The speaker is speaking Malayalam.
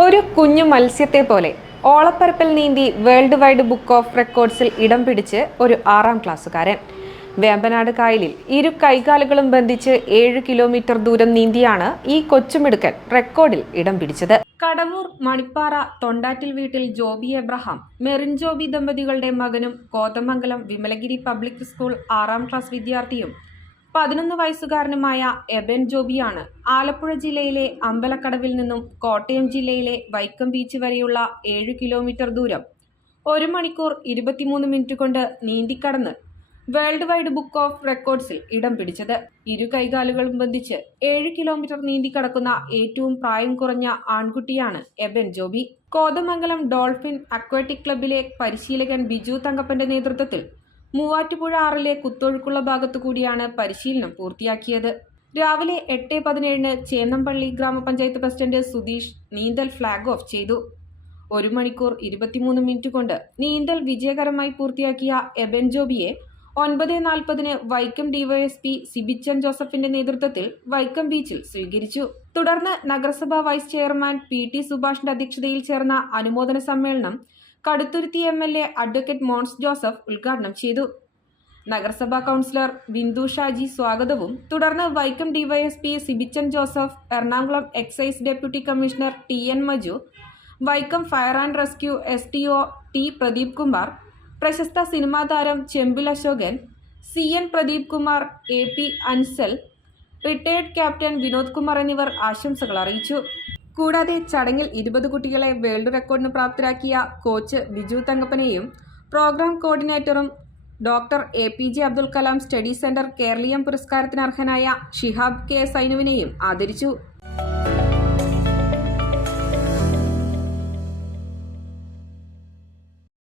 ഒരു കുഞ്ഞു മത്സ്യത്തെ പോലെ ഓളപ്പരപ്പിൽ നീന്തി വേൾഡ് വൈഡ് ബുക്ക് ഓഫ് റെക്കോർഡ്സിൽ ഇടം പിടിച്ച് ഒരു ആറാം ക്ലാസ്സുകാരൻ. വേമ്പനാട് കായലിൽ ഇരു കൈകാലുകളും ബന്ധിച്ച് ഏഴ് കിലോമീറ്റർ ദൂരം നീന്തിയാണ് ഈ കൊച്ചുമിടുക്കൻ റെക്കോർഡിൽ ഇടം പിടിച്ചത്. കടവൂർ മണിപ്പാറ തൊണ്ടാറ്റിൽ വീട്ടിൽ ജോബി എബ്രഹാം മെറിൻ ജോബി ദമ്പതികളുടെ മകനും കോതമംഗലം വിമലഗിരി പബ്ലിക് സ്കൂൾ ആറാം ക്ലാസ് വിദ്യാർത്ഥിയും പതിനൊന്ന് വയസ്സുകാരനുമായ എബൻ ജോബിയാണ് ആലപ്പുഴ ജില്ലയിലെ അമ്പലക്കടവിൽ നിന്നും കോട്ടയം ജില്ലയിലെ വൈക്കം ബീച്ച് വരെയുള്ള ഏഴ് കിലോമീറ്റർ ദൂരം. ഒരു മണിക്കൂർ ഇരുപത്തിമൂന്ന് മിനിറ്റ് കൊണ്ട് നീന്തിക്കടന്ന് വേൾഡ് വൈഡ് ബുക്ക് ഓഫ് റെക്കോർഡ്സിൽ ഇടം പിടിച്ചത്. ഇരു കൈകാലുകളും ബന്ധിച്ച് ഏഴ് കിലോമീറ്റർ നീന്തിക്കടക്കുന്ന ഏറ്റവും പ്രായം കുറഞ്ഞ ആൺകുട്ടിയാണ് എബൻ ജോബി. കോതമംഗലം ഡോൾഫിൻ അക്വാറ്റിക് ക്ലബിലെ പരിശീലകൻ ബിജു തങ്കപ്പന്റെ നേതൃത്വത്തിൽ മൂവാറ്റുപുഴ ആറിലെ കുത്തൊഴുക്കുള്ള ഭാഗത്തു കൂടിയാണ് പരിശീലനം പൂർത്തിയാക്കിയത്. രാവിലെ എട്ട് പതിനേഴിന് ചേന്നംപള്ളി ഗ്രാമപഞ്ചായത്ത് പ്രസിഡന്റ് സുധീഷ് നീന്തൽ ഫ്ളാഗ് ഓഫ് ചെയ്തു. ഒരു മണിക്കൂർ ഇരുപത്തിമൂന്ന് മിനിറ്റ് കൊണ്ട് നീന്തൽ വിജയകരമായി പൂർത്തിയാക്കിയ എബൻ ജോബിയെ ഒൻപത് നാൽപ്പതിന് വൈക്കം ഡിവൈഎസ്പി സിബിച്ചൻ ജോസഫിന്റെ നേതൃത്വത്തിൽ വൈക്കം ബീച്ചിൽ സ്വീകരിച്ചു. തുടർന്ന് നഗരസഭാ വൈസ് ചെയർമാൻ പി ടി സുഭാഷിന്റെ അധ്യക്ഷതയിൽ ചേർന്ന അനുമോദന സമ്മേളനം Kaduthuruthy M L A advocate Mons Joseph ഉദ്ഘാടനം ചെയ്തു. നഗരസഭാ കൗൺസിലർ ബിന്ദു ഷാജി സ്വാഗതവും. തുടർന്ന് Vaikom DYSP Sibichan Joseph Ernakulam excise deputy commissioner T N Maju Vaikom fire and rescue S T O T Pradeep Kumar പ്രശസ്ത സിനിമാ താരം Chembil Ashokan C N Pradeep Kumar A P Ansal retired captain Vinod Kumar എന്നിവർ ആശംസകൾ അറിയിച്ചു. കൂടാതെ ചടങ്ങിൽ ഇരുപത് കുട്ടികളെ വേൾഡ് റെക്കോർഡിന് പ്രാപ്തരാക്കിയ കോച്ച് ബിജു തങ്കപ്പനെയും programme കോർഡിനേറ്ററും doctor A P J Abdul Kalam study centre Keraleeyam പുരസ്കാരത്തിന് അർഹനായ ഷിഹാബ് കെ സൈനുവിനെയും ആദരിച്ചു.